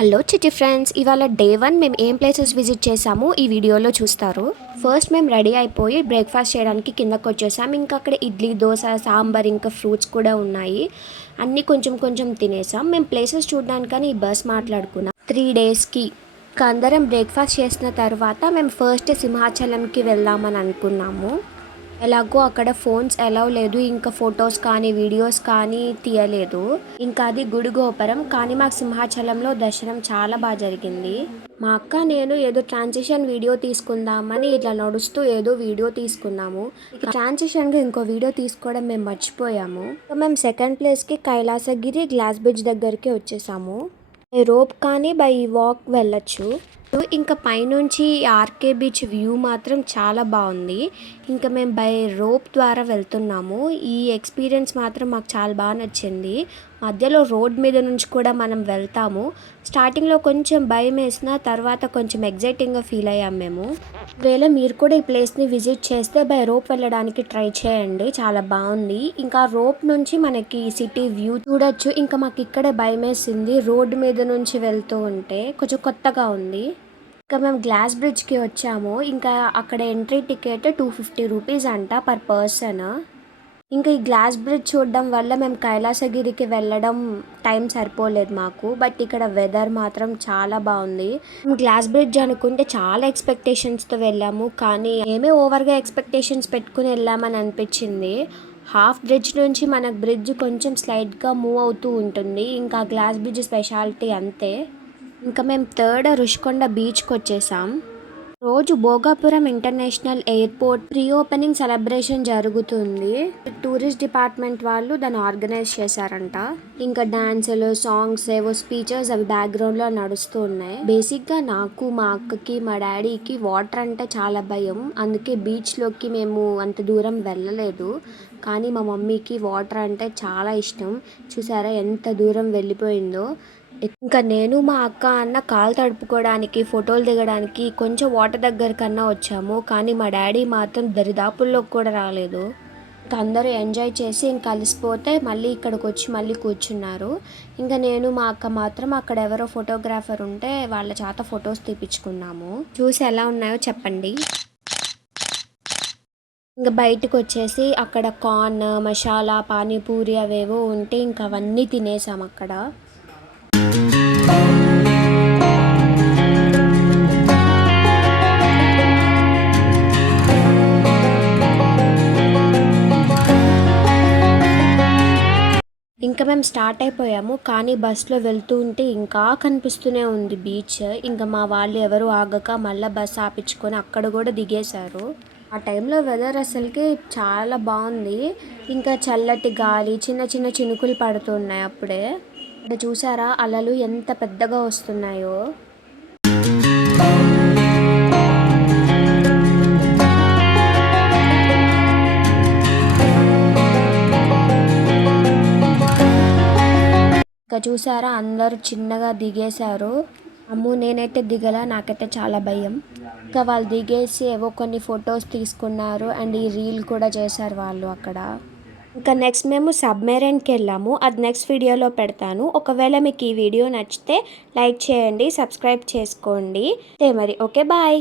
Hello చిట్టి friends, ఇవాళ day 1 మేము ఏం ప్లేసెస్ విజిట్ చేసాము ఈ వీడియోలో చూస్తారు. ఫస్ట్ మేము రెడీ అయిపోయి బ్రేక్ఫాస్ట్ చేయడానికి కిందకు వచ్చేసాం. ఇంకా అక్కడ ఇడ్లీ, దోశ, సాంబార్, ఇంకా ఫ్రూట్స్ కూడా ఉన్నాయి. అన్నీ కొంచెం కొంచెం తినేసాం. మేము ప్లేసెస్ చూడడానికని ఈ బస్ మాట్లాడుకున్నాం 3 డేస్కి. ఇంకా అందరం బ్రేక్ఫాస్ట్ చేసిన తర్వాత మేము ఫస్ట్ సింహాచలంకి వెళ్దామని అనుకున్నాము. ఎలాగో అక్కడ ఫోన్స్ అలౌ లేదు, ఇంకా ఫొటోస్ కానీ వీడియోస్ కానీ తీయలేదు. ఇంకా అది గుడి గోపురం, కానీ మాకు సింహాచలంలో దర్శనం చాలా బాగా జరిగింది. మా అక్క నేను ఏదో ట్రాన్సిషన్ వీడియో తీసుకుందామని ఇట్లా నడుస్తూ ఏదో వీడియో తీసుకున్నాము. ట్రాన్సిషన్గా ఇంకో వీడియో తీసుకోవడం మేము మర్చిపోయాము. మేము సెకండ్ ప్లేస్కి కైలాసగిరి గ్లాస్ బ్రిడ్జ్ దగ్గరికి వచ్చేసాము. రోప్ కానీ బై వాక్ వెళ్ళొచ్చు. ఇంకా పైనుంచి ఆర్కే బీచ్ వ్యూ మాత్రం చాలా బాగుంది. ఇంకా మేము బై రోప్ ద్వారా వెళ్తున్నాము. ఈ ఎక్స్పీరియన్స్ మాత్రం మాకు చాలా బాగా నచ్చింది. మధ్యలో రోడ్ మీద నుంచి కూడా మనం వెళ్తాము. స్టార్టింగ్లో కొంచెం భయం వేసిన తర్వాత కొంచెం ఎగ్జైటింగ్గా ఫీల్ అయ్యాం మేము. ఒకవేళ మీరు కూడా ఈ ప్లేస్ని విజిట్ చేస్తే బై రోప్ వెళ్ళడానికి ట్రై చేయండి, చాలా బాగుంది. ఇంకా రోప్ నుంచి మనకి సిటీ వ్యూ చూడొచ్చు. ఇంకా మాకు ఇక్కడే భయం వేసింది, రోడ్డు మీద నుంచి వెళ్తూ ఉంటే కొంచెం కొత్తగా ఉంది. ఇంకా మేము గ్లాస్ బ్రిడ్జ్కి వచ్చాము. ఇంకా అక్కడ ఎంట్రీ టికెట్ 250 రూపీస్ అంట పర్ పర్సన్. ఇంకా ఈ గ్లాస్ బ్రిడ్జ్ చూడడం వల్ల మేము కైలాసగిరికి వెళ్ళడం టైం సరిపోలేదు మాకు. బట్ ఇక్కడ వెదర్ మాత్రం చాలా బాగుంది. గ్లాస్ బ్రిడ్జ్ అనుకుంటే చాలా ఎక్స్పెక్టేషన్స్తో వెళ్ళాము, కానీ ఏమీ ఓవర్గా ఎక్స్పెక్టేషన్స్ పెట్టుకుని వెళ్ళామని అనిపించింది. హాఫ్ బ్రిడ్జ్ నుంచి మనకు బ్రిడ్జ్ కొంచెం స్లైడ్గా మూవ్ అవుతూ ఉంటుంది. ఇంకా గ్లాస్ బ్రిడ్జ్ స్పెషాలిటీ అంతే. ఇంకా మేము థర్డ్ రుషికొండ బీచ్కి వచ్చేసాం. రోజు Bhogapuram international airport pre opening celebration జరుగుతుంది. టూరిస్ట్ డిపార్ట్మెంట్ వాళ్ళు దాన్ని ఆర్గనైజ్ చేశారంట. ఇంకా డాన్సులు, సాంగ్స్, ఏవో స్పీచెస్ అవి బ్యాక్గ్రౌండ్లో నడుస్తూ ఉన్నాయి. బేసిక్గా నాకు, మా అక్కకి, మా డాడీకి వాటర్ అంటే చాలా భయం. అందుకే బీచ్లోకి మేము అంత దూరం వెళ్ళలేదు. కానీ మా మమ్మీకి వాటర్ అంటే చాలా ఇష్టం. చూసారా ఎంత దూరం వెళ్ళిపోయిందో. ఇంకా నేను, మా అక్క, అన్న కాలు తడుపుకోవడానికి, ఫోటోలు దిగడానికి కొంచెం వాటర్ దగ్గర కన్నా వచ్చాము. కానీ మా డాడీ మాత్రం దరిదాపుల్లోకి కూడా రాలేదు. ఇంకా అందరూ ఎంజాయ్ చేసి ఇంకా కలిసిపోతే మళ్ళీ ఇక్కడికి వచ్చి మళ్ళీ కూర్చున్నారు. ఇంకా నేను, మా అక్క మాత్రం అక్కడ ఎవరో ఫోటోగ్రాఫర్ ఉంటే వాళ్ళ చేత ఫొటోస్ తీపించుకున్నాము. చూసి ఎలా ఉన్నాయో చెప్పండి. ఇంకా బయటకు వచ్చేసి అక్కడ కార్న్, మసాలా, పానీపూరి అవేవో ఉంటే ఇంకా అవన్నీ తినేసాం అక్కడ. ఇంకా మేము స్టార్ట్ అయిపోయాము, కానీ బస్సులో వెళ్తూ ఉంటే ఇంకా కనిపిస్తూనే ఉంది బీచ్. ఇంకా మా వాళ్ళు ఎవరు ఆగక మళ్ళీ బస్ ఆపించుకొని అక్కడ కూడా దిగేశారు. ఆ టైంలో వెదర్ అసలుకి చాలా బాగుంది. ఇంకా చల్లటి గాలి, చిన్న చిన్న చినుకులు పడుతున్నాయి అప్పుడే. ఇక్కడ చూసారా అలలు ఎంత పెద్దగా వస్తున్నాయో. ఇంకా చూసారా అందరూ చిన్నగా దిగేశారు. అమ్మో నేనైతే దిగలా, నాకైతే చాలా భయం. ఇంకా వాళ్ళు దిగేసి ఏవో కొన్ని ఫొటోస్ తీసుకున్నారు అండ్ ఈ రీల్ కూడా చేశారు వాళ్ళు అక్కడ. ఇంకా నెక్స్ట్ మేము సబ్మెరైన్కి వెళ్ళాము. అది నెక్స్ట్ వీడియోలో పెడతాను. ఒకవేళ మీకు ఈ వీడియో నచ్చితే లైక్ చేయండి, సబ్స్క్రైబ్ చేసుకోండి. మరి ఓకే, బాయ్.